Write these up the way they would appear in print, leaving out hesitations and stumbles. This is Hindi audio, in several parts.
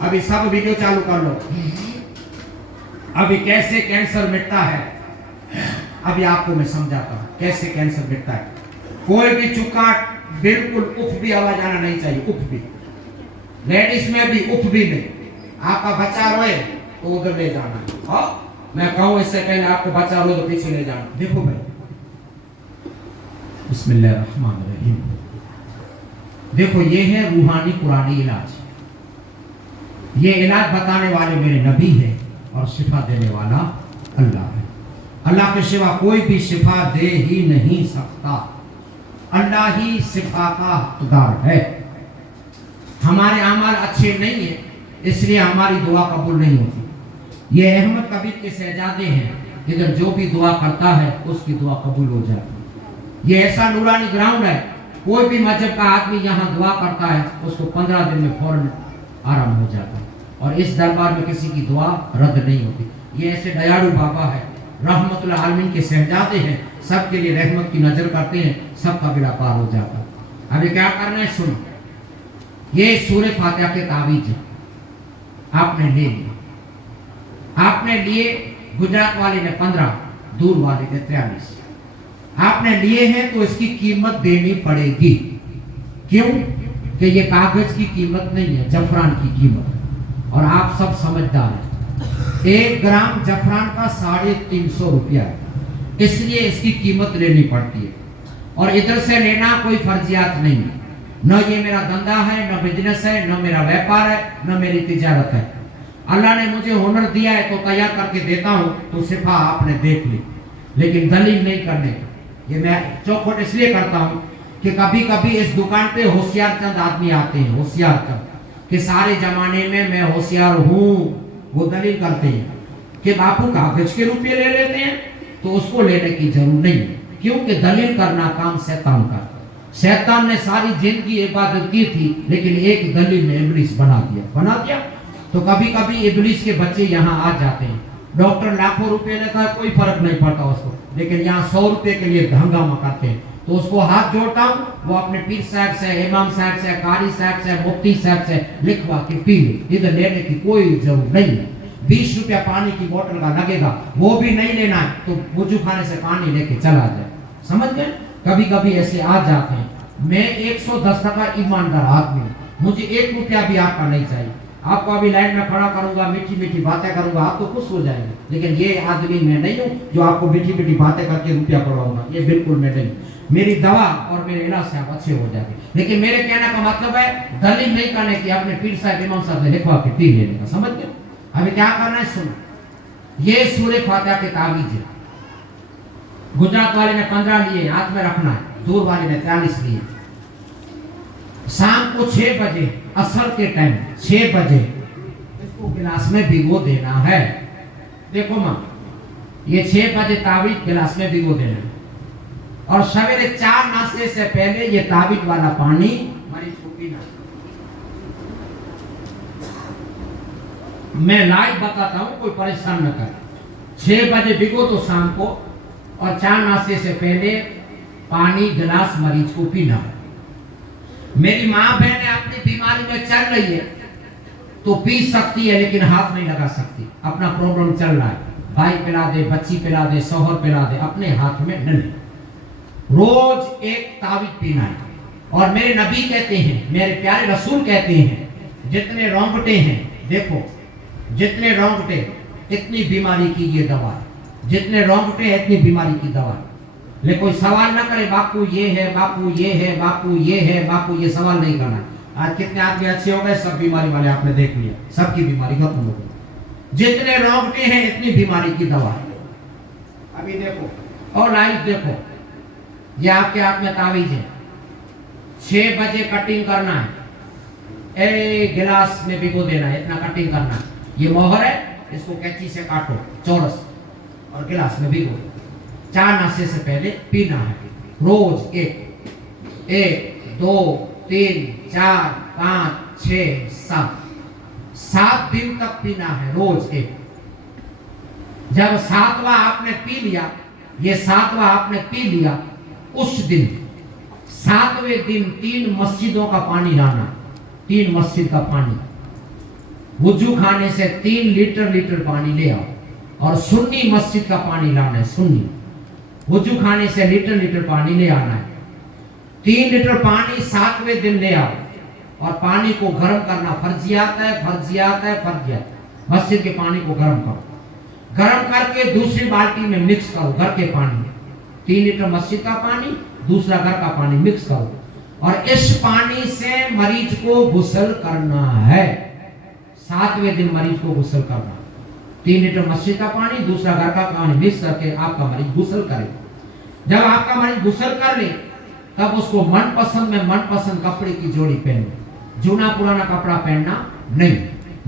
अभी सब वीडियो चालू कर लो। अभी कैसे कैंसर मिटता है, अभी आपको मैं समझाता हूं कैसे कैंसर मिटता है। कोई भी चुकाट बिल्कुल उफ भी आवाज आना नहीं चाहिए, उफ भी, लेडीज में भी उफ भी नहीं। आपका बच्चा रोए तो उधर ले जाना, हाँ मैं कहूं इससे पहले आपको बच्चा रोए तो पीछे ले जाना। देखो भाई, बिस्मिल्लाहिर्रहमानिर्रहीम। देखो ये है रूहानी कुरानी इलाज। ये इलाज बताने वाले मेरे नबी है और शिफा देने वाला अल्लाह है। अल्लाह के सिवा कोई भी शिफा दे ही नहीं सकता, अल्लाह ही शिफा का हकदार है। हमारे अमाल अच्छे नहीं है इसलिए हमारी दुआ कबूल नहीं होती। ये अहमद कबीर के शहजादे हैं, इधर जो भी दुआ करता है उसकी दुआ कबूल हो जाती है। ये ऐसा नूरानी ग्राउंड है, कोई भी मजहब का आदमी यहाँ दुआ करता है उसको 15 दिन में फौरन आराम हो जाता है और इस दरबार में किसी की दुआ रद्द नहीं होती। ये ऐसे दयालु बाबा है, रहमतुल आलमीन के शहजादे हैं, सबके लिए रहमत की नजर करते हैं, सबका बेड़ा पार हो जाता है। अभी क्या करना है सुनो, ये सूरह फातिहा के तावीज है, आपने ले लिया। आपने लिए, गुजरात वाले ने 15, दूर वाले ने 43। आपने लिए हैं तो इसकी कीमत देनी पड़ेगी। क्यों? कि ये कागज की कीमत नहीं है, जफरान की कीमत। और आप सब समझदार हैं, 1 ग्राम जफरान का 350 रुपया है, इसलिए इसकी कीमत लेनी पड़ती है। और इधर से लेना कोई फर्जियात नहीं है, न ये मेरा धंधा है, न बिजनेस है, न मेरा व्यापार है, न मेरी तिजारत है। अल्लाह ने मुझे हुनर दिया है तो तैयार करके देता हूँ, तो सिफा आपने देख ली, लेकिन दलील नहीं करने। ये मैं चौखट इसलिए करता हूँ कि कभी कभी इस दुकान पे होशियार चंद आदमी आते हैं, होशियार चंद, कि सारे जमाने में मैं होशियार हूँ। वो दलील करते हैं कि बापू कागज के रुपये ले लेते हैं, तो उसको लेने की जरूरत नहीं, क्योंकि दलील करना काम शैतान का। शैतान ने सारी जिंदगी इबादत की थी, लेकिन एक दलील में इब्लीस बना दिया। तो कभी कभी इब्लीस के बच्चे यहाँ आ जाते हैं। डॉक्टर लाखों रुपए लेता है, कोई फर्क नहीं पड़ता उसको, लेकिन यहाँ 100 रुपए के लिए हंगामा करते हैं। तो उसको हाथ जोड़ता हूँ, वो अपने पीर साहब से, इमाम साहब से, कारी साहब से, मुफ्ती साहब से लिखवा के पी ले। इधर लेने की कोई जरूरत नहीं है। 20 रुपया पानी की बोतल का लगेगा, वो भी नहीं लेना है तो वुजू खाने से पानी लेके चला जाए। समझ गए? कभी कभी ऐसे आ जाते हैं। मैं 110 टका ईमानदार आदमी हूँ, मुझे 1 रुपया भी आपका नहीं चाहिए। आपको अभी लाइन में खड़ा करूंगा, मीठी मीठी बातें करूंगा, आप तो खुश हो जाएंगे, लेकिन ये आदमी मैं नहीं हूँ जो आपको मीठी मीठी बातें करके रुपया पड़वाऊंगा। ये बिल्कुल मैं नहीं। मेरी दवा और मेरे इलाज से आप अच्छे हो जाएंगे, लेकिन मेरे कहने का मतलब है दलील नहीं करने की, अपने पीर साहब, इमाम साहब से लिखवा के पी लेने का। समझ गए? अभी क्या करना है सुनो, ये सूरह फातिहा के तावीज है। गुजरात वाले ने 15 लिए, हाथ में रखना है, दूर वाले ने 43 लिए। शाम को 6 बजे, असर के टाइम 6 बजे इसको गिलास में भिगो देना है। देखो मां, ये 6 बजे तावीज गिलास में भिगो देना है, और सवेरे 4 नाश्ते से पहले ये तावीज वाला पानी मरीज को पीना। मैं लाइव बताता हूं, कोई परेशान न कर। 6 बजे भिगो तो शाम को, और 4 नाश्ते से पहले पानी गिलास मरीज को पीना। मेरी माँ बहन अपनी बीमारी में चल रही है तो पी सकती है, लेकिन हाथ नहीं लगा सकती। अपना प्रॉब्लम चल रहा है, भाई पिला दे, बच्ची पिला दे, शौहर पिला दे, अपने हाथ में न ले। रोज एक तावीज पीना है। और मेरे नबी कहते हैं, मेरे प्यारे रसूल कहते हैं, जितने रोंगटे हैं, देखो जितने रोंगटे इतनी बीमारी की ये दवा है, जितने रोंगटे हैं इतनी बीमारी की दवा है। लेकिन कोई सवाल ना करे, बापू ये है, बापू ये है, बापू ये है, बापू ये सवाल नहीं करना। आज कितने आदमी अच्छे हो गए, सब बीमारी वाले आपने देख लिया, सबकी बीमारी खत्म हो गई। जितने रोंगटे हैं इतनी बीमारी की दवा है। अभी देखो और लाइव देखो, ये आपके हाथ में तावीज है। 6 बजे कटिंग करना है, गिलास में भिगो देना है, इतना कटिंग करना है। ये मोहर है, इसको कैंची से काटो चौरस और गिलास में भिगो। 4 नाश्ते से पहले पीना है, रोज 1, 2, 3, 4, 5, 6, 7 दिन तक पीना है, रोज 1। जब 7वां आपने पी लिया, ये 7वां आपने पी लिया, उस दिन 7वें दिन 3 मस्जिदों का पानी लाना, 3 मस्जिद का पानी। वुजू खाने से 3 लीटर पानी ले आओ, और सुन्नी मस्जिद का पानी लाना है, सुन्नी। वुजू खाने से लीटर पानी ले आना है। 3 लीटर पानी 7वें दिन ले आओ, और पानी को गर्म करना फर्जियात है। मस्जिद के पानी को गर्म करो, गर्म करके दूसरी बाल्टी में मिक्स करो, घर के पानी में। 3 लीटर मस्जिद का पानी, दूसरा घर का पानी मिक्स करो, और इस पानी से मरीज को गुस्ल करना है। 7वें दिन मरीज को गुस्ल करना। 3 लीटर मस्जिद का पानी, दूसरा घर का पानी मिक्स करके आपका मरीज गुस्ल करे। जब आपका मरीज गुस्ल कर ले, तब उसको मनपसंद कपड़े की जोड़ी पहने। जूना पुराना कपड़ा पहनना नहीं,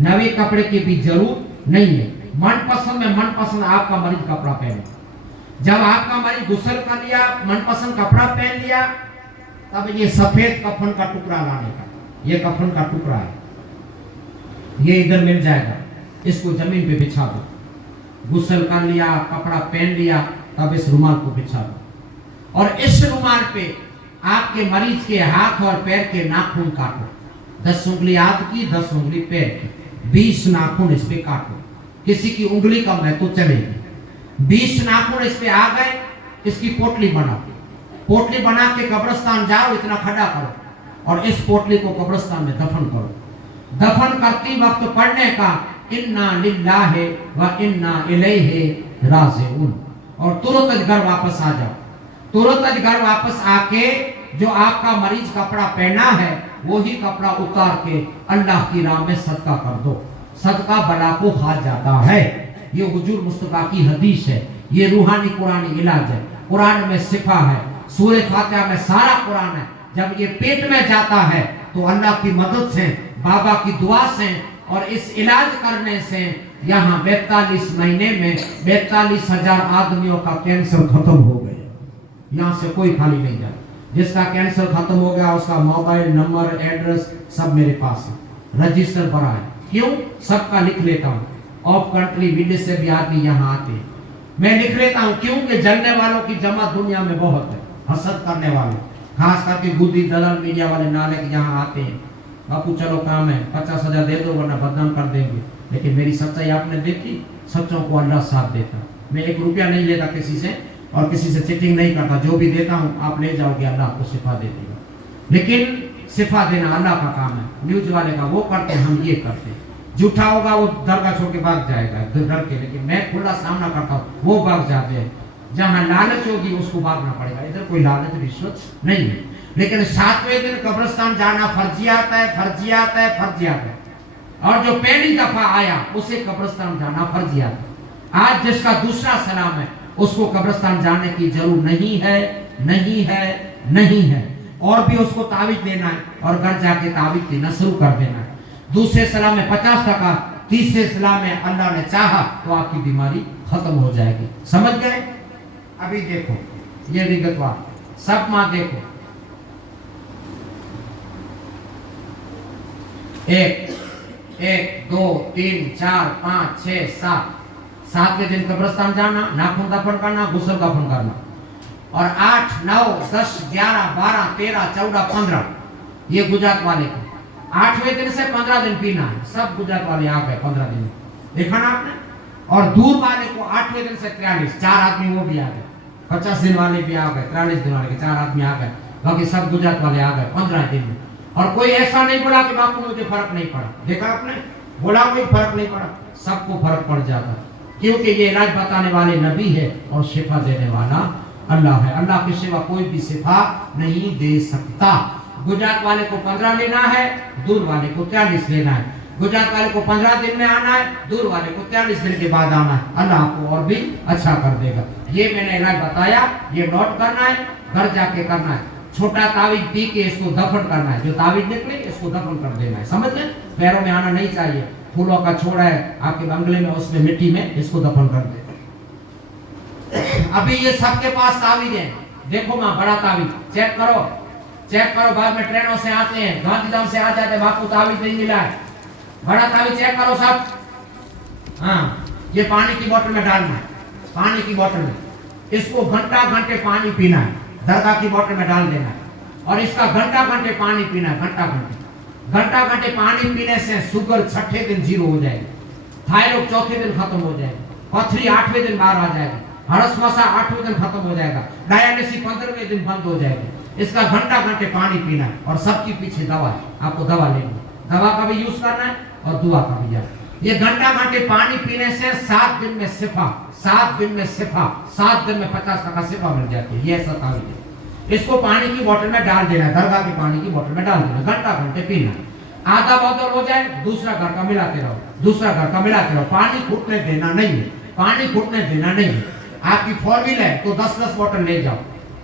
नवे कपड़े की भी जरूरत नहीं है। मनपसंद आपका मरीज कपड़ा पहने। जब आपका मरीज गुस्ल कर लिया, मनपसंद कपड़ा पहन लिया, तब ये सफेद कफन का टुकड़ा लाने का, ये कफन का टुकड़ा है, ये इधर मिल जाएगा, इसको जमीन पे बिछा दो। गुस्ल कर लिया, कपड़ा पहन लिया, तब इस रुमाल को बिछा दो, और इस रुमाल पे आपके मरीज के हाथ और पैर के नाखून काटो। 10 उंगली हाथ की, 10 उंगली पैर की, 20 नाखून इस पे काटो। किसी की उंगली कम है तो चलेगी। 20 नाखून इस पे आ गए, इसकी पोटली बनाओ। पोटली बना के कब्रिस्तान जाओ, इतना खड्डा करो, और इस पोटली को कब्रिस्तान में दफन करो। दफन करती वक्त पढ़ने का इन्ना लिल्लाहि व इन्ना इलैहि राजिऊन, और तुरंत घर वापस आ जाओ। तुरंत घर वापस आके जो आपका मरीज कपड़ा पहना है, वही कपड़ा उतार के अल्लाह की राह में सदका कर दो। सदका बला को खा जाता है। ये हुजूर मुस्तफा की हदीस है, ये रूहानी कुरानी इलाज है। कुरान में शिफा है, सूरह फातिहा में सारा कुरान है। जब ये पेट में जाता है तो अल्लाह की मदद से, बाबा की दुआ से और इस इलाज करने से यहाँ 42 महीने में 42,000 आदमियों का कैंसर खत्म हो गया। यहाँ से कोई खाली नहीं जाए। जिसका कैंसर खत्म हो गया, उसका मोबाइल नंबर, एड्रेस सब मेरे पास है, रजिस्टर पड़ा है। क्यों? सबका लिख लेता हूँ। ऑफ कंट्री विदेश से भी आदमी यहाँ आते हैं, मैं लिख लेता हूँ। क्यों? कि जलने वालों की जमात दुनिया में बहुत है, हसद करने वाले, खास करके गुद्दी दलाल मीडिया वाले नाले के यहाँ आते हैं। बापू चलो काम है, 50,000 दे दो वरना बदनाम कर देंगे। लेकिन मेरी सच्चाई आपने देखी, सच्चों को अल्लाह साथ देता। मैं 1 रुपया नहीं लेता किसी से, और किसी से चीटिंग नहीं करता। जो भी देता हूँ आप ले जाओगे, अल्लाह आपको शिफा दे देगा। लेकिन शिफा देना अल्लाह का काम है। न्यूज वाले का वो करते, हम ये करते। झूठा होगा वो दरगाह छोड़ के भाग जाएगा डर के, लेकिन मैं खुला सामना करता हूँ, वो भाग जाते हैं। जहाँ लालच होगी उसको भागना पड़ेगा, इधर कोई लालच रिश्वत नहीं है। लेकिन 7वें दिन कब्रिस्तान जाना फर्जियात है। और जो पहली दफा आया उसे कब्रिस्तान जाना फर्जियात है। आज जिसका दूसरा सलाम है, उसको कब्रिस्तान जाने की जरूरत नहीं है। और भी उसको तावीज देना है, और घर जाके तावीज देना शुरू कर देना है। दूसरे सलाम में 50%, तीसरे सलाम में अल्लाह ने चाहा तो आपकी बीमारी खत्म हो जाएगी। समझ गए? अभी देखो ये विगतवार सब माँ देखो। 1 2 3 4 5 6 7 7वें दिन कब्रिस्तान जाना, नाखून दफन करना, गुस्ल दफन करना। और 8 9 10 11 12 13 14 15 ये गुजरात वाले को। 8वें दिन से 15 दिन पीना है। सब गुजरात वाले आ गए 15 दिन, देखा ना आपने। और दूर वाले को 8वें दिन से 43, 4 आदमी वो भी आ गए। 50 दिन वाले भी आ गए, 43 दिन वाले के 4 आदमी आ गए। बाकी सब गुजरात वाले आ गए 15 दिन में। और कोई ऐसा नहीं बोला कि बापू मुझे फर्क नहीं पड़ा। देखा आपने? बोला कोई फर्क नहीं पड़ा, सबको फर्क पड़ जाता। क्योंकि ये इलाज बताने वाले नबी है और शिफा देने वाला अल्लाह है। अल्लाह के सिवा कोई भी शिफा नहीं दे सकता। गुजरात वाले को 15 लेना है, दूर वाले को 43 लेना है। गुजरात वाले को 15 दिन में आना है, दूर वाले को 43 दिन के बाद आना है। अल्लाह आपको और भी अच्छा कर देगा। ये मैंने इलाज बताया, ये नोट करना है, घर जाके करना है। छोटा तावीज पी के इसको दफन करना है। जो तावीज निकले इसको दफन कर देना है। समझ गए? पैरों में आना नहीं चाहिए। फूलों का छोड़ा है आपके बंगले में, उसमें मिट्टी में इसको दफन कर दे। अभी ये सबके पास तावीज है। देखो माँ, बड़ा तावीज चेक करो। बाद में ट्रेनों से आते हैं, गांधीधाम से आ जाते हैं, बापू तावीज नहीं मिला है। बड़ा तावीज चेक करो सब। हाँ, ये पानी की बोतल में डालना है, पानी की बोतल में। इसको घंटे पानी पीना है, दरगाह की बोतल में डाल देना है। और इसका घंटे पानी पीना है, घंटे। घंटा घंटे पानी पीने से शुगर छठे दिन जीरो हो जाएगी, थायराइड चौथे दिन खत्म हो जाएगी, पथरी 8वें दिन बाहर आ जाएगी, हड़समसा 8वें दिन खत्म हो जाएगा, डायलिसिस 15वें दिन बंद हो जाएगी। इसका घंटा घंटे पानी पीना है और सबके पीछे दवा है, आपको दवा लेनी है, दवा का भी यूज करना है और दुआ का भी याद। ये घंटा घंटे पानी पीने से 7 दिन में शिफा, 7 दिन में शिफा, 7 दिन में 50% शिफा मिल जाती है। ये ऐसा तावीज है। इसको पानी की बोतल में डाल देना है, दरगाह की पानी की बोतल में डाल देना, घंटा घंटे पीना। आधा बोतल हो जाए दूसरा घर का मिलाते रहो, दूसरा घर का मिलाते रहो। पानी फूटने देना नहीं है, पानी फूटने देना नहीं है। आपकी 4 व्हीलर है तो 10-10 बोतल ले जाओ,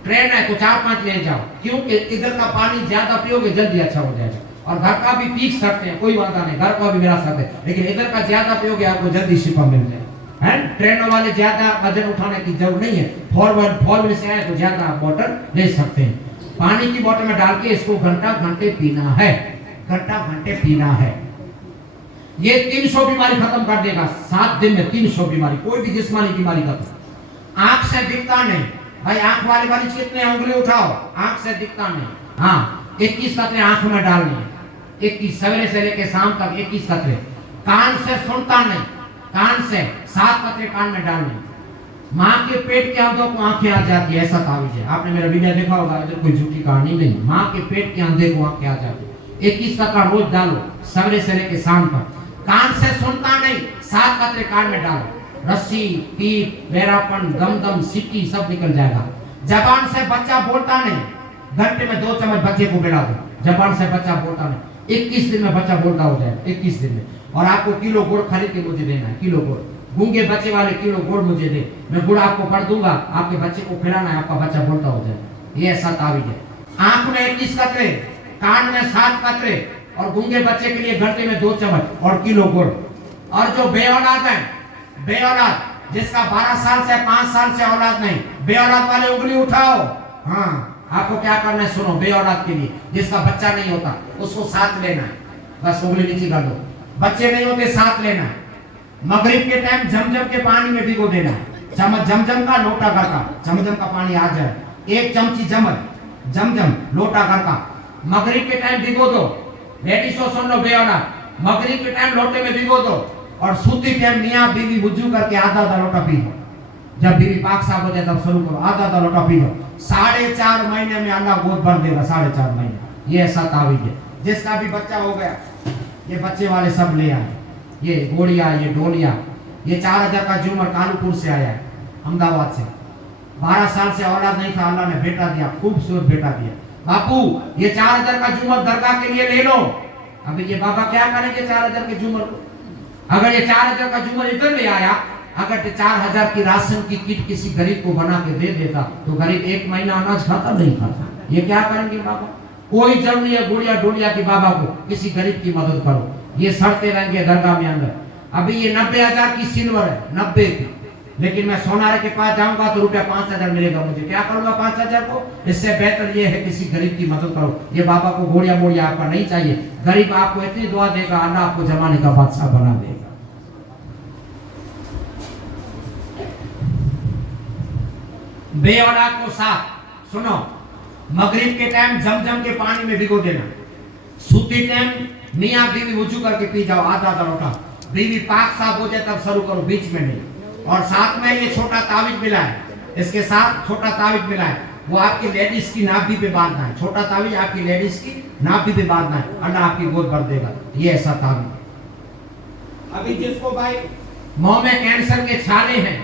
ट्रेन है तो 4-5 ले जाओ, क्योंकि इधर का पानी ज्यादा पियोगे जल्दी अच्छा हो जाएगा। और घर का भी पी सकते हैं, कोई वादा नहीं, घर का भी मिला सकते हैं, लेकिन इधर का ज्यादा पियोगे आपको जल्दी शिफा मिल जाए। है ट्रेनों वाले ज्यादा वजन उठाने की जरूरत नहीं है, 4 व्हीलर से आए तो ज्यादा बोतल ले सकते हैं। पानी की बोतल में डाल के इसको घंटा घंटे पीना है, घंटा घंटे पीना है। ये 300 बीमारी खत्म कर देगा 7 दिन में, 300 बीमारी, कोई भी जिस्मानी बीमारी खत्म। आंख से दिखता नहीं भाई, आंख वाले वाली कितने उंगली उठाओ, आंख से दिखता नहीं। हाँ 21 कतरे आंख में डालनी है, 21 सवेरे से लेके शाम तक 21 कतरे। कान से सुनता नहीं, कान से 7 कतरे कान में डालने। माँ के पेट के अंदर को आंखें आ जाती है, ऐसा तावीज है। आपने मेरा वीडियो देखा होगा, इधर कोई झूठी कहानी नहीं। माँ के पेट के अंदर को आंखें आ जाती है। 21 कतरा रोज डालो, सवेरे से लेके शाम तक। कान से सुनता नहीं, 7 कतरे कान में डालो। रस्सी, पीप, बेरापन, दम सिक्की सब निकल जाएगा। जबान से बच्चा बोलता नहीं, घंटे में 2 चम्मच बच्चे को पिला दो, जबान से बच्चा बोलता नहीं। 21 दिन में बच्चा बोलता हो जाएगा, 21 दिन में। और आपको किलो गुड़ खरीद के मुझे देना है, किलो गुड़। गूंगे बच्चे वाले किलो गुड़ मुझे दे, मैं गुड़ आपको पढ़ दूंगा, आपके बच्चे को खिलाना है, आपका बच्चा बोलता हो जाएगा। ये ऐसा तावीज है। आंख में 21 कतरे, कान में 7 कतरे, और गूंगे बच्चे के लिए घंटे में 2 चम्मच और किलो गुड़। और जो बेऔलाद है, बेऔलाद जिसका 12 साल से 5 साल से औलाद नहीं, बेऔलाद वाले उंगली उठाओ। हाँ आपको क्या करना है सुनो, बेऔलाद के लिए जिसका बच्चा नहीं होता उसको साथ लेना है, बस उंगली नीचे कर दो। बच्चे नहीं होते साथ लेना है। मगरिब के टाइम जमजम के पानी में भिगो देना है, चम्मच जमजम का, लोटा भर का जमजम का पानी आ जाए, 1 चमची जमजम लोटा भर का मगरिब के टाइम भिगो दो। लेडीज को सुन लो, बेऔलाद मगरिब के टाइम लोटे में भिगो दो, और सूती टाइम मियां बीवी वुजू करके आधा लोटा पी लो। जब बीवी पाक साफ हो जाए तब शुरू करो, आधा लोटा पी लो। 4.5 महीने में अल्लाह गोद भर देगा, 4.5 महीने। ये ऐसा तावीज है। जिसका भी बच्चा हो गया, ये बच्चे वाले सब ले आए, ये गोड़िया, ये डोलिया। ये 4000 का झूमर कालूपुर से आया है, अहमदाबाद से। 12 साल से औलाद नहीं था, अल्लाह ने बेटा दिया, खूबसूरत बेटा दिया। बापू ये 4000 का झूमर दरगाह के लिए ले लो। अभी ये बाबा क्या करेंगे 4000 के झूमर को? अगर ये 4000 का झूमर इधर ले आया, अगर 4000 की राशन की किट किसी गरीब को बना के दे देता तो गरीब 1 महीना अनाज खाता नहीं खाता। ये क्या करेंगे बाबा? कोई जरूरी है गुड़िया डोलिया की बाबा को किसी गरीब की मदद करो, ये सड़ते रहेंगे दरगाह में अंदर। अभी ये 90,000 की सिल्वर है, 90 की, लेकिन मैं सोनारे के पास जाऊंगा तो रुपया 5000 मिलेगा मुझे। क्या करूंगा 5000 को? इससे बेहतर ये है किसी गरीब की मदद करो। ये बाबा को गोड़िया मोड़िया आपका नहीं चाहिए, गरीब आपको इतनी दुआ देगा, अल्लाह आपको जमाने का बादशाह बना देगा। बेऔलाद को साथ सुनो, मगरिब के टाइम जमजम के पानी में भिगो देना। सूती टाइम मियां बीवी वुजू करके पी जाओ, आधा लोटा। बीवी पाक साफ हो जाए तब शुरू करो, बीच में नहीं। और साथ में ये छोटा तावीज मिला है, इसके साथ छोटा तावीज मिला है, वो आपकी लेडीज की नाभि पे बांधना है। छोटा तावीज आपकी लेडीज की नाभि पे बांधना है, अल्लाह आपकी गोद भर देगा। ये ऐसा तावीज। अभी जिसको भाई मुंह में कैंसर के छाले हैं,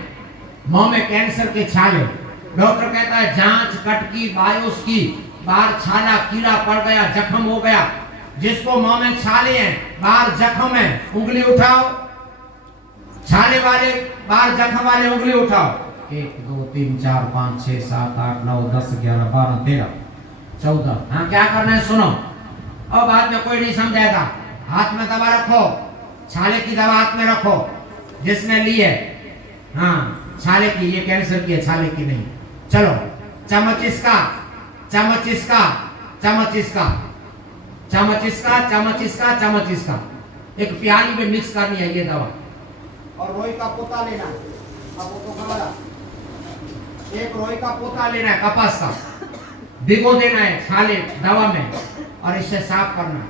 मुंह में कैंसर के छाले, डॉक्टर कहता है जांच कटकी बायोस की, बाहर छाला कीड़ा पड़ गया, जख्म हो गया। जिसको मुंह में छाले हैं, बाहर जख्म है, उंगली उठाओ। छाले वाले बाहर जख्म वाले उंगली उठाओ। 1 2 3 4 5 6 7 8 9 10 11 12 13 14। हाँ क्या करना है सुनो, और बाद में कोई नहीं समझाएगा। हाथ में दवा रखो, छाले की दवा हाथ में रखो जिसने ली है। हाँ छाले की, ये कैंसर की है, छाले की नहीं। चलो चम्मच इसका, चम्मच इसका, चम्मच इसका, चम्मच इसका, चम्मच इसका, चम्मच इसका, एक प्याली में मिक्स करनी है ये दवा। और रोई का पोता लेना, अब वो तो खबरा, एक रोई का पोता लेना है कपास का, भिगो देना है छाले दवा में और इससे साफ करना है।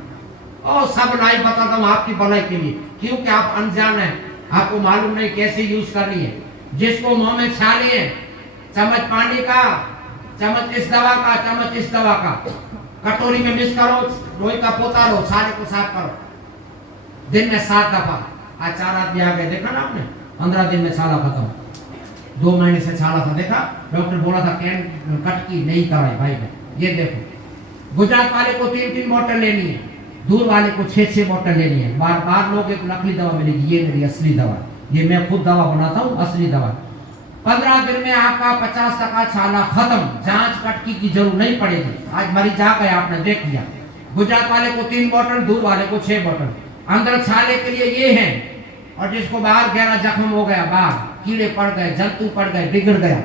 और सब लाइव बताता हूँ आपकी भलाई के लिए, क्योंकि आप अनजान हैं, आपको मालूम नहीं कैसे यूज करनी है। जिसको मुंह में छाले है, चम्मच पानी का, चम्मच इस दवा का, चम्मच इस दवा का, कटोरी में मिक्स करो, रोई का पोता लो, छाले को साफ करो, दिन में 7 दफा। आज 4 आदमी आ गए, देखा ना आपने, 15 दिन में छाला खत्म। 2 महीने से छाला था, देखा डॉक्टर बोला था कैन कट की नहीं कराई भाई ने। ये देखो, गुजरात वाले को 3-3 बोतल लेनी है, दूर वाले को 6-6 बोतल लेनी है। बार बार लोग एक नकली दवा मिलेगी, ये मेरी असली दवा, ये मैं खुद दवा बनाता हूँ, असली दवा। 15 दिन में आपका 50% छाला खत्म, जांच कटकी की जरूरत नहीं पड़ेगी। आज मरीज आ गए, आपने देख लिया। गुजरात वाले को 3 बोतल, दूर वाले को 6 बोतल। अंदर छाले के लिए ये है, और जिसको बाहर गहरा जख्म हो गया, बाहर कीड़े पड़ गए, जंतु पड़ गए, बिगड़ गया,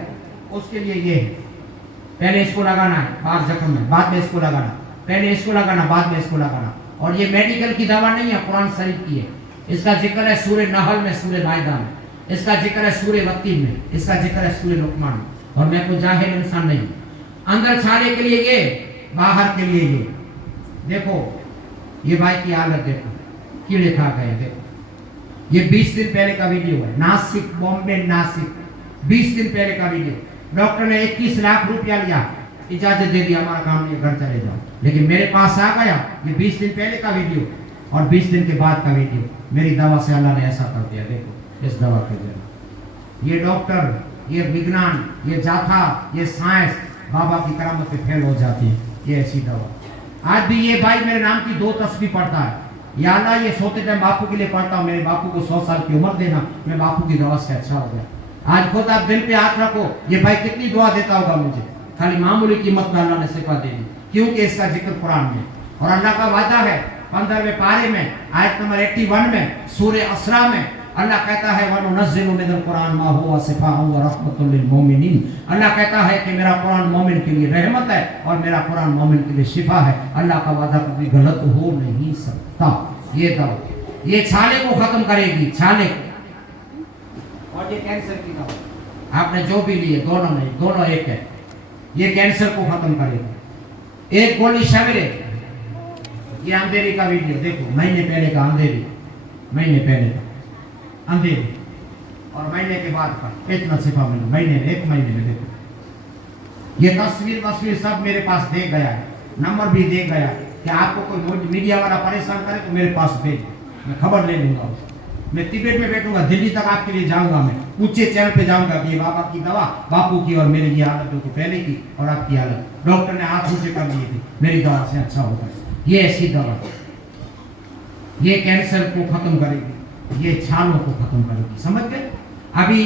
उसके लिए ये है। पहले इसको लगाना है बाहर जख्म में, बाद में इसको लगाना, पहले इसको लगाना, बाद में इसको लगाना। और ये मेडिकल की दवा नहीं है, कुरान शरीफ की है। इसका जिक्र है सूरह नहल में, सूरह माइदा में, इसका जिक्र है सूरह वतीन में, इसका जिक्र है सूरह लुकमान में। और मैं कोई जाहिल इंसान नहीं। अंदर छाले के लिए ये, बाहर के लिए ये। देखो ये भाई की हालत देखो, कीड़े खा गए। देखो ये 20 दिन पहले का वीडियो है, नासिक, बॉम्बे नासिक, 20 दिन पहले का वीडियो। डॉक्टर ने 21 लाख रुपया लिया, इजाजत दे दी, हमारा काम नहीं, घर चले जाओ। लेकिन मेरे पास आ गया, ये 20 दिन पहले का वीडियो और 20 दिन के बाद का वीडियो। मेरी दवा से अल्लाह ने ऐसा कर दिया। देखो इस दवा के जरिए ये डॉक्टर, ये विज्ञान, ये जाथा, ये साइंस बाबा की करामत पे फेल हो जाती है। ये ऐसी दवा। आज भी ये भाई मेरे नाम की 2 तस्बीह पढ़ता है, या अल्लाह ये सोते टाइम बापू के लिए पढ़ता हूँ, मेरे बापू को 100 साल की उम्र देना, मैं बापू की दवा से अच्छा हो गया। आज खुद आप दिल पे हाथ रखो, ये भाई कितनी दुआ देता होगा मुझे। खाली मामूली कीमत में अल्लाह ने सिफा दे दी, क्योंकि इसका जिक्र कुरान में। और अल्लाह का वादा है 15वें पारे में, आयत नंबर 81 में, सूरह असरा में अल्लाह कहता है वनुनज़्ज़िलु मिनल कुरान मा हुवा शिफ़ाअन व रहमतुल लिल मोमिनीन। अल्लाह कहता है कि मेरा कुरान मोमिन के लिए रहमत है और मेरा कुरान मोमिन के लिए शिफा है। अल्लाह का वादा कभी गलत हो नहीं सकता। ये दवा, ये छाले को खत्म करेगी, छाले को। और ये कैंसर की दवा आपने जो भी लिए, दोनों नहीं, दोनों एक है। ये कैंसर को खत्म करेगी। एक गोली सवेरे, ये अंधेरी का वीडियो देखो, महीने पहले का अंधेरी, महीने पहले का अंधेरी, और महीने के बाद का इतना शिफा मिला, महीने में, 1 महीने में। देखो ये तस्वीर सब मेरे पास दे गया है, नंबर भी दे गया कि आपको कोई मीडिया वाला परेशान करे तो मेरे पास भेज, मैं खबर ले लूंगा। मैं तिब्बत में बैठूंगा, दिल्ली तक आपके लिए जाऊंगा, मैं ऊंचे चैनल पे जाऊंगा कि ये बाबा की दवा, बापू की और मेरी ये हालत तो पहले की और आपकी हालत, डॉक्टर ने हाथ ऊंचे कर लिए थे, मेरी दवा से अच्छा होगा। ये ऐसी दवा, ये कैंसर को खत्म करेगी, ये छालों को खत्म करेगी। समझ गए? अभी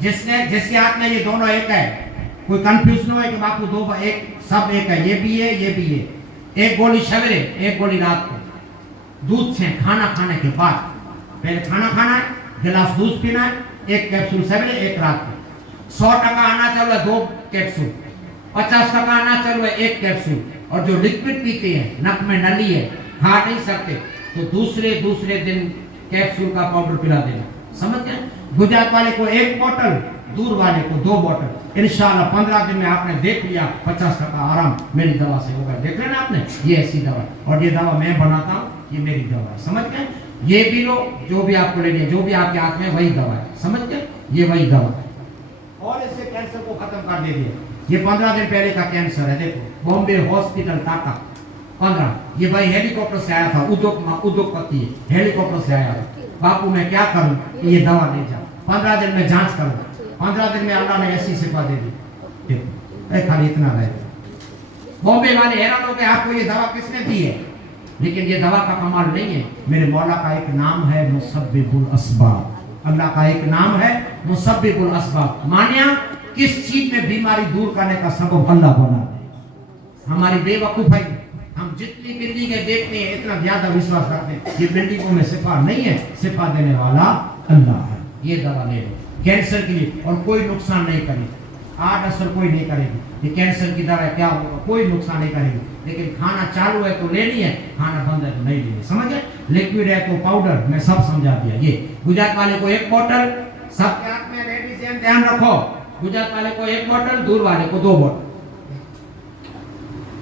जिसके हाथ में ये दोनों एक है, कोई कंफ्यूज न हो कि बापू दो एक, सब एक है, ये भी है, ये भी है। एक गोली सवेरे, एक गोली रात को, दूध से खाना खाने के बाद। पहले खाना खाना है, गिलास दूध पीना है, 1 कैप्सूल सवेरे, 1 रात को। 100% आना चाहिए 2 कैप्सूल, 50% आना चाहिए 1 कैप्सूल। और जो लिक्विड पीते हैं, नक में नली है, खा नहीं सकते, तो दूसरे दिन कैप्सूल का पाउडर पिला देना। समझ गए? गुजरात वाले को 1 बोतल, दूर वाले को 2 बोतल। इंशाल्लाह 15 दिन में आपने देख लिया 50% आराम मेरी दवा से होगा। देख लेना आपने, ये ऐसी दवा, और ये दवा मैं बनाता हूँ, ये मेरी दवा है। समझ गए? ये भी लो, जो भी आपको लेनी है, जो भी आपके हाथ में वही दवा है। समझ गए? ये वही दवा है, और इससे कैंसर को खत्म कर दे दिया। ये 15 दिन पहले का कैंसर है। देखो बॉम्बे हॉस्पिटल टाटा 15, ये भाई हेलीकॉप्टर से आया था, उद्योगपति है, हेलीकॉप्टर से आया था। बापू मैं क्या करूं, ये दवा ले जाओ, 15 दिन में जांच करो, 15 दिन में अल्लाह ने ऐसी शिफा दे दी। देखो खाली इतना रहे। बॉम्बे वाले हैरान हो गए, आपको ये दवा किसने दी है? लेकिन ये दवा का कमाल नहीं है, मेरे मौला का एक नाम है मुसब्बिबुल अस्बाब। अल्लाह का एक नाम है मुसब्बिबुल अस्बाब। मानिया किस चीज में बीमारी दूर करने का सबब अल्लाह बना दे। हमारी बेवकूफ है, हम जितनी बिल्डिंगें देखते हैं इतना ज्यादा विश्वास रखते हैं ये बिल्डिंगों में शिफा नहीं है, शिफा देने वाला अल्लाह है। ये दवा ले लो कैंसर के लिए, और कोई नुकसान नहीं करेगी, आड़ असर कोई नहीं करेगी। ये कैंसर की दवा क्या होगा, कोई नुकसान नहीं करेगी। लेकिन खाना चालू है तो लेनी है, खाना बंद है तो नहीं लेनी। समझ गए? लिक्विड है तो पाउडर, मैं सब समझा दिया। ये गुजरात वाले को 1 बोतल, सबके हाथ में लेडीज एंड ध्यान रखो, गुजरात वाले को 1 बोतल, दूर वाले को 2 बोतल।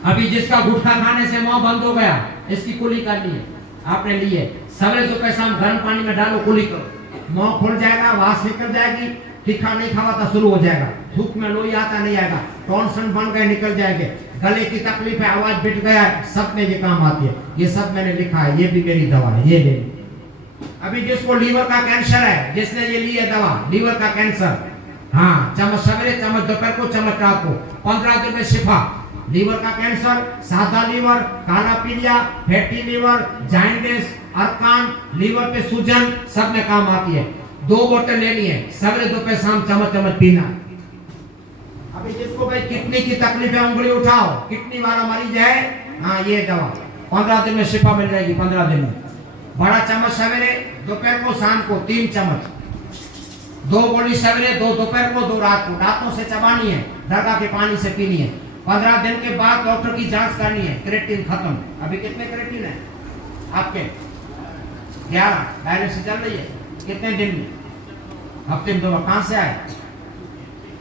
अभी जिसका गुटखा खाने से मुंह बंद हो गया, इसकी कुली करनी है। आपने लिए, सवेरे दोपहर शाम गर्म पानी में डालो, कुली करो, मुंह खुल जाएगा, वास निकल जाएगी, तीखा नहीं खावा शुरू हो जाएगा, थूक में लोई आता नहीं आएगा, टॉन्सन बन गए निकल जाएंगे, गले की तकलीफ है, आवाज बिट गया, सब में ये काम आती है। ये सब मैंने लिखा है, ये भी मेरी दवा है, ये ले। अभी जिसको लीवर का कैंसर है, जिसने ये ली है दवा लीवर का कैंसर, हाँ, चम्मच सवेरे चम्मच दोपहर को चम्मच रात को, 15 दिन में शिफा। लीवर का कैंसर, सादा लीवर, काला पीलिया, फैटी लीवर, जाइंटिस, अरकान, लीवर पे सूजन, सब में काम आती है। 2 बोतल लेनी है, सवेरे दोपहर शाम चम्मच चम्मच पीना। अभी जिसको भाई किडनी की तकलीफ है, उंगली उठाओ, किडनी वाला मरीज है, हाँ, ये दवा 15 दिन में शिफा मिल जाएगी, 15 दिन में। बड़ा चम्मच सवेरे, दोपहर को, शाम को 3 चम्मच, 2 गोली सवेरे, 2 दोपहर को, 2 रात को, दांतों से चबानी है, दरगाह के पानी से पीनी है। 15 दिन के बाद डॉक्टर की जांच करनी है, क्रेटिन खत्म। अभी कितने क्रेटिन है आपके? 11। डायलिसिस चल रही है कितने दिन में? हफ्ते में 2 बार। कहां से आए?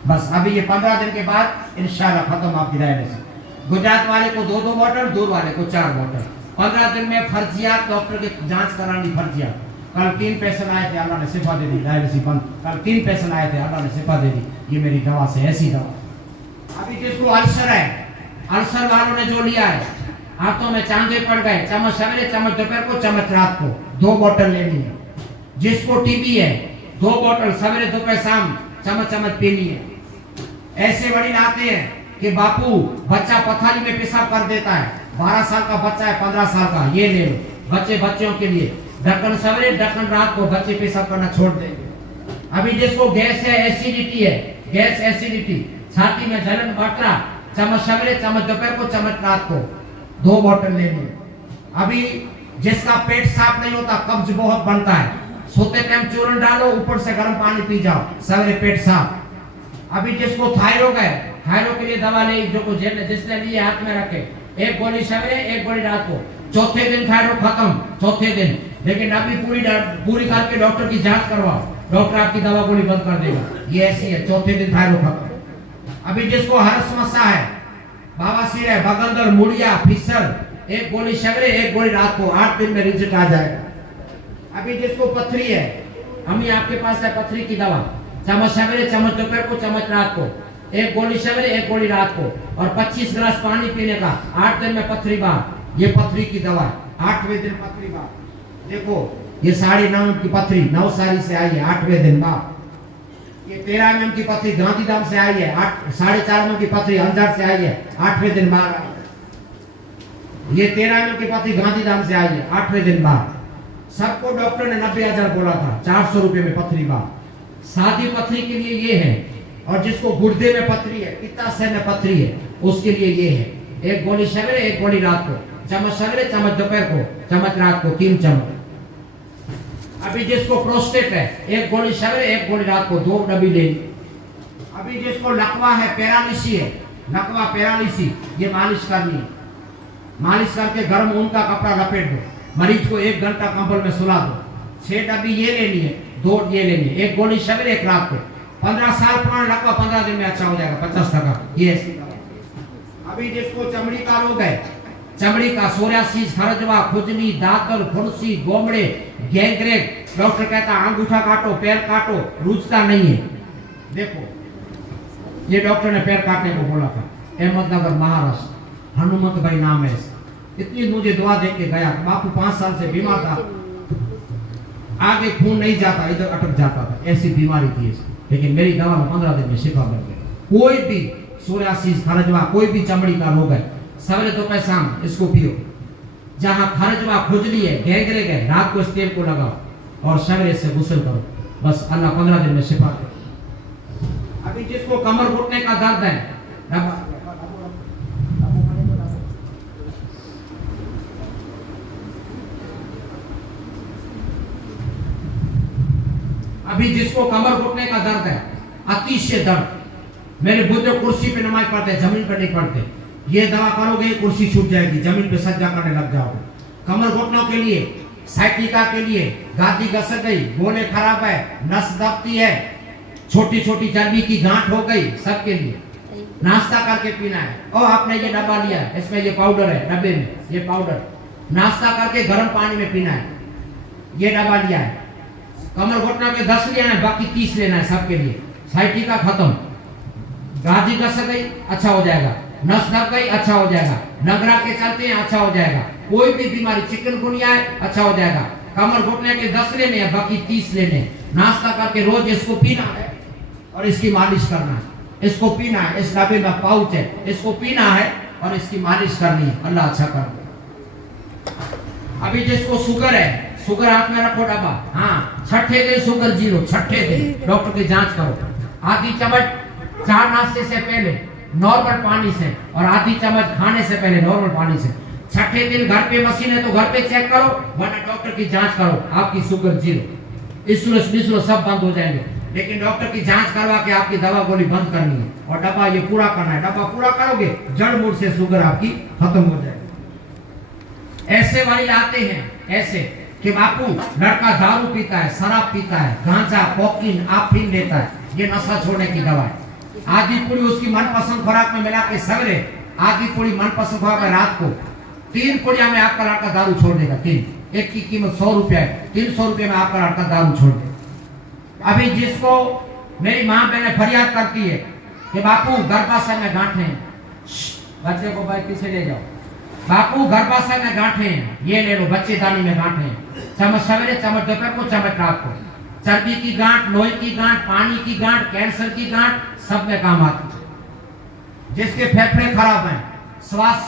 बस अभी ये 15 दिन के बाद इंशाल्लाह खत्म आपकी डायलिसिस। गुजरात वाले को 2 बोतल, दूर वाले को 4 बोतल। 15 दिन में फर्जियात, डॉक्टर की जांच करानी फर्जियात। कल 3 पेशेंट आए थे, अल्लाह ने शिफा दे दी, डायलिसिस बंद। कल 3 पेशेंट आए थे, अल्लाह ने शिफा दे दी। ये मेरी दवा से, ऐसी दवा। अभी जिसको अल्सर है, अल्सर वालों ने जो लिया है, हाथों में चांदे पड़ गए, चम्मच सवेरे चम्मच दोपहर को चम्मच रात को, 2 बोतल लेनी है। जिसको टीबी है, 2 बोतल सवेरे दोपहर शाम चम्मच चम्मच पीनी है। ऐसे वडील आते हैं कि बापू बच्चा पथारी में पेशाब कर देता है, 12 साल का बच्चा है, 15 साल का, ये ले लो। बच्चों के लिए ढक्कन सवेरे ढक्कन रात को, बच्चे पेशाब करना छोड़ देंगे। अभी जिसको गैस है, एसिडिटी है, गैस एसिडिटी, छाती में जलन बटरा, चम्मच सवेरे चम्मच दोपहर को चम्मच रात को, 2 बोतल लेनी है। अभी जिसका पेट साफ नहीं होता, कब्ज बहुत बनता है, सोते टाइम चूर्ण डालो, ऊपर से गर्म पानी पी जाओ, सवेरे पेट साफ। अभी जिसको थायराइड है, थायराइड के लिए दवा ले, जो जिसने लिए हाथ में रखे, 1 गोली सवेरे 1 गोली रात को, चौथे दिन थायराइड खत्म, चौथे दिन। लेकिन अभी पूरी करके डॉक्टर की जांच करवाओ, डॉक्टर आपकी दवा गोली बंद कर देगा। ये ऐसी है, चौथे दिन थायराइड खत्म। अभी जिसको हर समस्या है, बवासीर है, बगंदर, मुड़िया, फिसर, 1 गोली सवेरे 1 गोली रात को, 8 दिन में रिजल्ट आ जाएगा। अभी जिसको पथरी है, अम्मी आपके पास है पथरी की दवा, चम्मच सवेरे चम्मच दोपहर को चम्मच रात को, 1 गोली सवेरे 1 गोली रात को, और 25 गिलास पानी पीने का, 8 दिन में पथरी बाहर। ये पथरी की दवा है, 8वें दिन पथरी बाहर। देखो ये 9.5 की पथरी नवसारी से आई है, 8वें दिन बाद। ये 13 mm की पथरी गांधीधाम से आई है, 4.5 mm की पथरी अंजार से आई है, 8वें दिन बाद। ये 13 mm की पथरी गांधीधाम से आई है, 8वें दिन बाद। सबको डॉक्टर ने 90,000 बोला था, 400 रुपए में पथरी बाहर। सादी पथरी के लिए ये है, और जिसको गुर्दे में पथरी है, पित्ताशय में पथरी है, उसके लिए ये है, 1 गोली सवेरे 1 गोली रात को, चम्मच सवेरे चम्मच दोपहर को, चम्मच रात को, 3 चम्मच। अभी जिसको प्रोस्टेट है, 1 गोली सवेरे 1 गोली रात को, 2 डब्बी लेनी। अभी जिसको लकवा है, पैरालिसी है, लकवा पैरालिसी, ये मालिश करनी है। मालिश करके गर्म ऊन का कपड़ा लपेट दो, मरीज को 1 घंटा कंबल में सुला दो। 6 डब्बी ये लेनी है, 2 ये लेनी है, 1 गोली सवेरे 1 रात को। 15 साल पुराना लकवा 15 दिन में अच्छा हो जाएगा, 50%। ये अभी जिसको चमड़ी का रोग है, चमड़ी का सोरियासिस, खरजवा, खुजली, दातल, फुंसी, गोमड़े, गैंग्रेन, डॉक्टर कहता अंगूठा काटो, पैर काटो, रुचता नहीं है। देखो ये डॉक्टर ने पैर काटने को बोला था, अहमदनगर महाराष्ट्र, हनुमत भाई नाम है। इतनी मुझे दुआ दे के गया, बापू 5 साल से बीमार था, आगे खून नहीं जाता, इधर अटक जाता था, ऐसी बीमारी थी इसकी। लेकिन मेरी दवा में 15 दिन में शिफा मिल गई। कोई भी सोरियासिस, खरजवा, कोई भी चमड़ी का रोग है, सवेरे दोपहर शाम इसको पियो। जहां खरजवा, खुजली है, गैंग्रेन है, रात को इस तेल को लगाओ और सवेरे से गुस्ल करो, बस अल्लाह 15 दिन में शिफा दे। अभी जिसको कमर घुटने का दर्द है, अभी जिसको कमर घुटने का दर्द है, अतिशय दर्द, मेरे बुजुर्ग कुर्सी पे नमाज पढ़ते, जमीन पर नहीं पढ़ते, ये दवा करोगे कुर्सी छूट जाएगी, जमीन पे सज्जा करने लग जाओगे। कमर घुटनों के लिए, साइटिका के लिए, गादी घसक गई, गोले खराब है, नस दबती है, छोटी छोटी चर्बी की गांठ हो गई, सबके लिए नाश्ता करके पीना है। और आपने ये डब्बा लिया, इसमें ये पाउडर है, डब्बे में ये पाउडर, नाश्ता करके गर्म पानी में पीना है। ये दवा लिया है। कमर घुटना के 10 लेना है, बाकी 30 लेना है सबके लिए। साइटिका खत्म, गादी कस गई अच्छा हो जाएगा, नस दब गई अच्छा हो जाएगा, नगरा के चलते हैं अच्छा हो जाएगा, कोई भी बीमारी चिकनगुनिया है अच्छा हो जाएगा। कमर घुटने के 10 लेने हैं, बाकी 30 लेने हैं। नाश्ता करके रोज इसको पीना है और इसकी मालिश करना है। इसको पीना है, इस डब्बे में पाउच है, इसको पीना है और इसकी मालिश करनी है। अल्लाह अच्छा कर दे। अभी जिसको शुगर है, शुगर हाथ में रखो डब्बा। हाँ, छठे दिन शुगर 0, छठे दिन डॉक्टर की जांच करो। आधी चम्मच 4 नाश्ते से पहले नॉर्मल पानी से और आधी चम्मच खाने से पहले नॉर्मल पानी से। छठे दिन घर पे मशीन है तो घर पे चेक करो, वरना डॉक्टर की जांच करो। आपकी शुगर 0, इंसुलिन सब बंद हो जाएंगे। लेकिन डॉक्टर की जांच करवा के आपकी दवा गोली बंद करनी है और डब्बा ये पूरा करना है। डब्बा पूरा करोगे, जड़ मूल से शुगर आपकी खत्म हो जाएगी। ऐसे वाली आते हैं ऐसे कि बापू लड़का दारू पीता है, शराब पीता है, गांजा, कोकीन, अफीम लेता है, ये नशा छोड़ने की दवा है। आधी पूरी उसकी मनपसंद खुराक में मिला के सवेरे, आधी पूरी मनपसंद खुराक में रात को। 3 पुड़िया में आपका लड़का दारू छोड़ देगा। 3, एक की कीमत 100 रुपया है, 300 रुपये में आपका लड़का दारू छोड़ देगा। अभी जिसको मेरी माँ बहने फरियाद करती है कि बापू गर्भाशय में गांठें हैं, बच्चे को बैठ पीछे ले जाओ। बापू गर्भाशय में गांठें हैं, ये ले लो, बच्चेदानी में गांठें हैं। चम्मच सवेरे, चम्मच दोपहर को, चम्मच रात को। चर्बी की गांठ, लोहे की गांठ, पानी की गांठ, कैंसर की गांठ, सब में काम आती है। जिसके फेफड़े खराब हैं, श्वास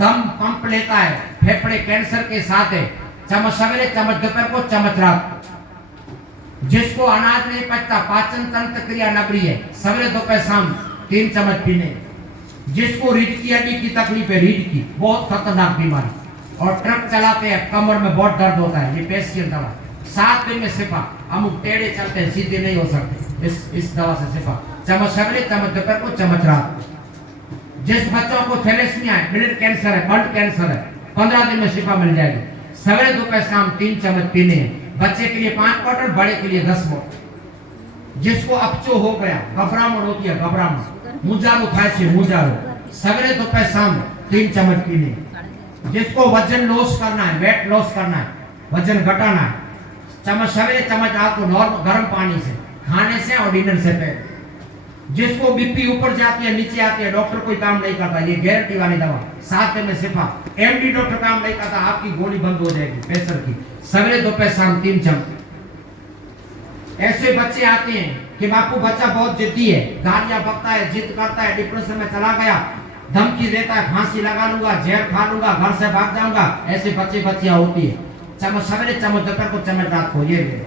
दम पंप लेता है, फेफड़े कैंसर के साथ है, चम्मच सवेरे, चम्मच दोपहर को, चम्मच रात को। जिसको अनाज नहीं पचता, पाचन तंत्र क्रिया नबरी है, सवेरे दोपहर शाम 3 चम्मच पीने। जिसको रीढ़ की हड्डी की तकलीफ है, रीढ़ की बहुत खतरनाक बीमारी, और ट्रक चलाते हैं कमर में बहुत दर्द होता है, ये पेशियल दवा 7 दिन में शिफा। अमुक टेढ़े चलते हैं, सीधे नहीं हो सकते, इस दवा से शिफा। चम्मच सवेरे, चम्मच दोपहर को, चम्मच रात को। जिस बच्चों को थैलेसीमिया है, ब्लड कैंसर है, ब्लड कैंसर है, 15 दिन में शिफा मिल जाएगी। सवेरे दोपहर शाम 3 चम्मच पीने हैं। बच्चे के लिए 5 बॉटल, बड़े के लिए 10 बॉटल। जिसको अपचो हो गया, घबराहट होती है, घबराहट, मुंजारो खांसी, मुंजारो, सवेरे दोपहर शाम 3 चम्मच पीने। जिसको वजन लॉस करना है, वेट लॉस करना है, वजन घटाना है, चम्मच सवेरे, चम्मच रात को, नॉर्मल गर्म पानी से, खाने से और डिनर से पहले। जिसको बीपी ऊपर जाती है, नीचे आती है, डॉक्टर कोई काम नहीं करता, ये गारंटी वाली दवा, 7 दिन में शिफा। एमडी डॉक्टर काम नहीं करता, आपकी गोली बंद हो जाएगी प्रेशर की, सवेरे दोपहर शाम 3 चम्मच। ऐसे बच्चे आते हैं कि बापू बच्चा बहुत जिद्दी है, गालियां बकता है, जिद करता है, डिप्रेशन में चला गया, धमकी देता है, फांसी लगा लूंगा, जहर खा लूंगा, घर से भाग जाऊंगा। ऐसे बच्चे बच्चियां होती है। चम्मच सवेरे, चम्मच दोपहर को, चम्मच रात को, ये ले।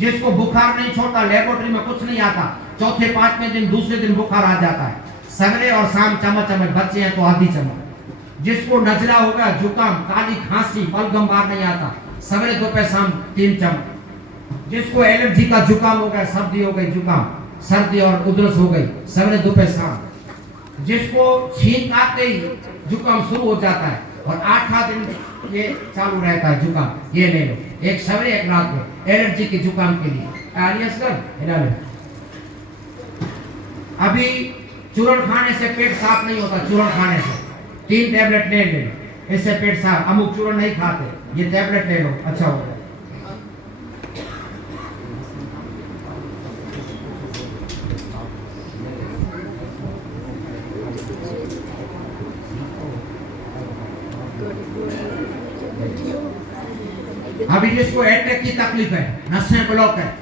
जिसको बुखार नहीं छोड़ता, लेबोरेटरी में कुछ नहीं आता, चौथे 5वें दिन, दूसरे दिन बुखार आ जाता है, सवेरे और शाम चम्मच चम्मच, बच्चे हैं तो आधी चम्मच। जिसको नजला हो गया, जुकाम, काली खांसी, बलगम बाहर नहीं आता, सवेरे दोपहर शाम 3 चम्मच। जिसको एलर्जी का जुकाम हो गया, सर्दी हो गई, जुकाम, सर्दी और उधरस हो गई, सवेरे दोपहर शाम। जिसको छींक आते ही जुकाम शुरू हो जाता है और 8 दिन ये चालू रहता है जुकाम, ये ले लो, एक सवेरे एक रात में, एलर्जी के जुकाम के लिए। अभी चूर्ण खाने से पेट साफ नहीं होता, चूर्ण खाने से 3 टैबलेट ले लो, इससे पेट साफ। अमुक चूर्ण नहीं खाते, ये टैबलेट ले लो, अच्छा हो जाए। अभी जिसको अटैक की तकलीफ है, नसें ब्लॉक है,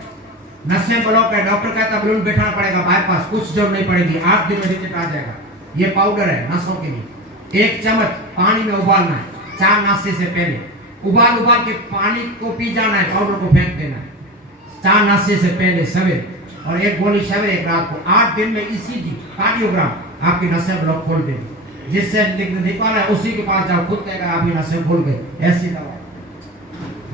नसें ब्लॉक है, डॉक्टर कहता बलून बैठाना पड़ेगा बाईपास, कुछ जरूरत नहीं पड़ेगी, 8 दिन में रिजल्ट आ जाएगा। ये पाउडर है नसों के लिए। 1 चम्मच पानी में उबालना है 4 नाश्ते से पहले, उबाल के पानी को पी जाना है, पाउडर को फेंक देना है 4 नाश्ते से पहले सवेरे, और 1 गोली सवेरे, 1 रात को। 8 दिन में ईसीजी, कार्डियोग्राम आपकी नसें ब्लॉक खोल देगी। जिससे निकाला है उसी के पास जाओ, खुद कहेगा आपकी नसें खुल गई, ऐसी दवा।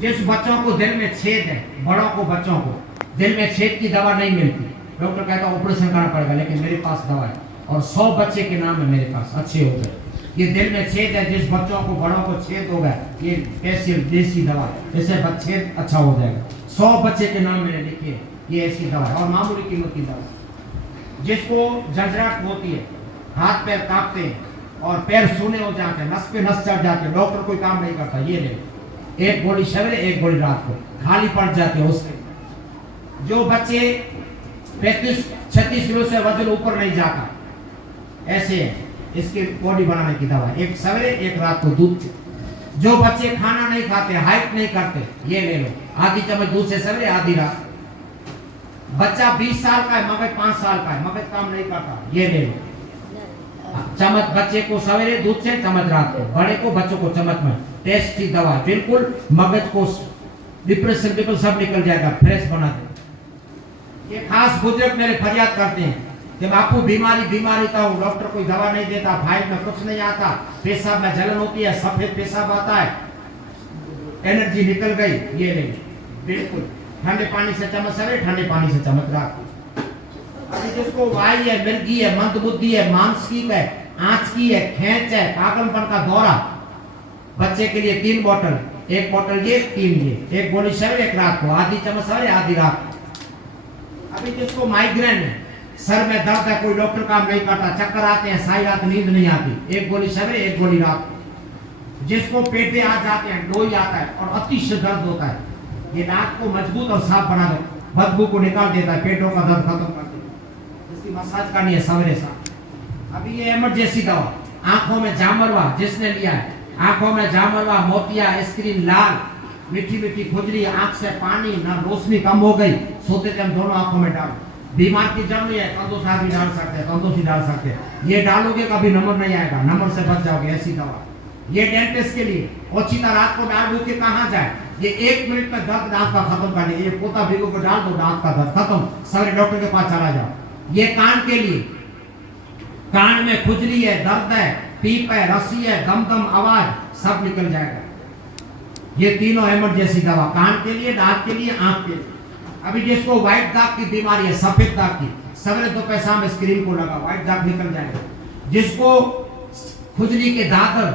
जिस बच्चों को दिल में छेद है, बड़ों को, बच्चों को दिल में छेद की दवा नहीं मिलती, डॉक्टर कहता ऑपरेशन करना पड़ेगा, लेकिन मेरे पास दवा है और 100 बच्चे के नाम है मेरे पास, अच्छे हो गए। ये दिल में छेद है, जिस बच्चों को, बड़ों को छेद हो गया, ये स्पेशल देसी दवा है, इससे छेद अच्छा हो जाएगा। 100 बच्चे के नाम मैंने लिखे, ये ऐसी दवा है और मामूली कीमत की दवा। जिसको जंजराहट होती है, हाथ पैर कांपते हैं और पैर सूने हो जाते हैं, नस पे नस चढ़ जाते हैं, डॉक्टर कोई काम नहीं करता, ये ले एक गोली सवेरे एक गोली रात को, खाली पड़ जाते हैं उसके। जो बच्चे 35-36 किलो से वजन ऊपर नहीं जाता, ऐसे है, इसकी बॉडी बनाने की दवा, एक सवेरे एक रात को दूध। जो बच्चे खाना नहीं खाते, हाइट नहीं करते, ये ले लो, आधी चम्मच दूध से सवेरे आधी रात। बच्चा 20 साल का है मगर 5 साल का है, मगज काम नहीं करता, ये ले लो, चम्मच बच्चे को सवेरे दूध से, चम्मच रात को, बड़े को बच्चों को चम्मच में। टेस्टी दवा, बिल्कुल मगज को डिप्रेशन बिल्कुल सब निकल जाएगा, फ्रेश बना दे। ये खास बुजुर्ग मेरे फरियाद करते हैं कि बापू बीमारी का हूँ, डॉक्टर कोई दवा नहीं देता, फाइल में कुछ नहीं आता, पेशाब में जलन होती है, सफेद पेशाब आता है, एनर्जी निकल गई, ये ले बिल्कुल ठंडे पानी से चम्मच सवेरे, ठंडे पानी से चम्मच रात। अभी जिसको वाई है, मिर्गी है, मंदबुद्धि है, मानसिक है, आंच की है, खेच है, पागलपन का दौरा, बच्चे के लिए 3 बोतल, 1 बोतल ये 3 ये, 1 गोली सवेरे एक रात को, आधी चम्मच सवेरे आधी रात। अभी जिसको माइग्रेन है, सर में दर्द है, कोई डॉक्टर काम नहीं करता, चक्कर आते हैं, सारी रात नींद नहीं आती, 1 गोली सवेरे 1 गोली रात। जिसको पेट में आ जाते हैं, लोई आता है और अतिशय दर्द होता है, ये नाक को मजबूत और साफ बना दो, बदबू को निकाल देता है, पेटों का दर्द खत्म कर देता है, इसकी मसाज करनी है सवेरे साथ। अभी ये इमरजेंसी दवा, आंखों में जामरवा जिसने लिया है, आंखों में जामरवा, मोतिया, स्क्रीन लाल, मीठी मीठी खुजली, आंख से पानी, ना रोशनी कम हो गई, सोते टाइम दोनों आंखों में डालो। बीमार की जड़ नहीं है, तंदुरुस्त आदमी डाल सकते हैं, तंदुरुस्ती डाल सकते हैं, ये डालोगे कभी नंबर नहीं आएगा, नंबर से बच जाओगे, ऐसी दवा। ये डेंटिस्ट के लिए, ओचिता रात को डाल दो के कहाँ जाए, ये 1 मिनट में दर्द दांत का खत्म कर दे, ये पोता भिगो को डाल दो, दांत का दर्द खत्म, सवेरे डॉक्टर के पास चला जाओ। ये कान के लिए, कान में खुजली है, दर्द है, पीप है, रसी है, दम आवाज सब निकल जाएगा। ये तीनों इमरजेंसी दवा, कान के लिए, दांत के लिए, आंख के लिए। अभी जिसको व्हाइट दाग की बीमारी है, सफेद दाग की, सवेरे 2 पैसा में स्क्रीन को लगा, व्हाइट दाग निकल जाएगा। जिसको खुजली के दादर,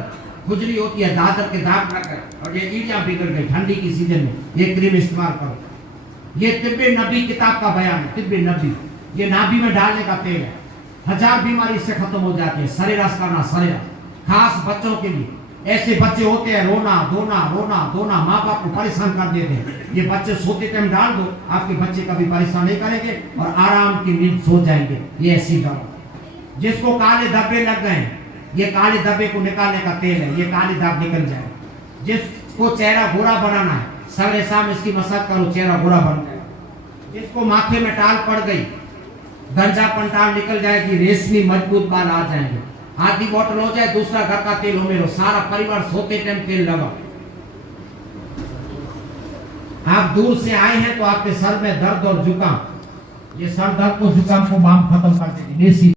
खुजली होती है, दादर के दाग लग गए और ये ईड़ियां बिगड़ गई ठंडी की सीजन में, ये क्रीम इस्तेमाल करो। ये तिब्बे नबी किताब का बयान है, तिब्बे नबी, ये नाभि में डालने का तेल है, 1000 बीमारी इससे खत्म हो जाती है। सरेरास करना, सरेरास, खास बच्चों के लिए। ऐसे बच्चे होते हैं, रोना धोना, माँ बाप को परेशान कर देते हैं, ये बच्चे सोते टाइम डाल दो, आपके बच्चे कभी परेशान नहीं करेंगे और आराम की नींद सो जाएंगे। ये ऐसी दवा। जिसको काले धब्बे लग गए, ये काले धब्बे को निकालने का तेल है, ये काले दाग निकल जाए। जिसको चेहरा गोरा बनाना है, सवेरे शाम इसकी मसाज करो, चेहरा गोरा बन जाए। जिसको माथे में टाल पड़ गई, गंजापन टाल निकल जाएगी, रेशमी मजबूत बाल आ जाएंगे। आधी बोतल हो जाए, दूसरा घर का तेल हो, सारा परिवार सोते टाइम तेल लगा। आप दूर से आए हैं तो आपके सर में दर्द और जुकाम, ये सर दर्द को जुकाम को बाम खत्म कर देगी।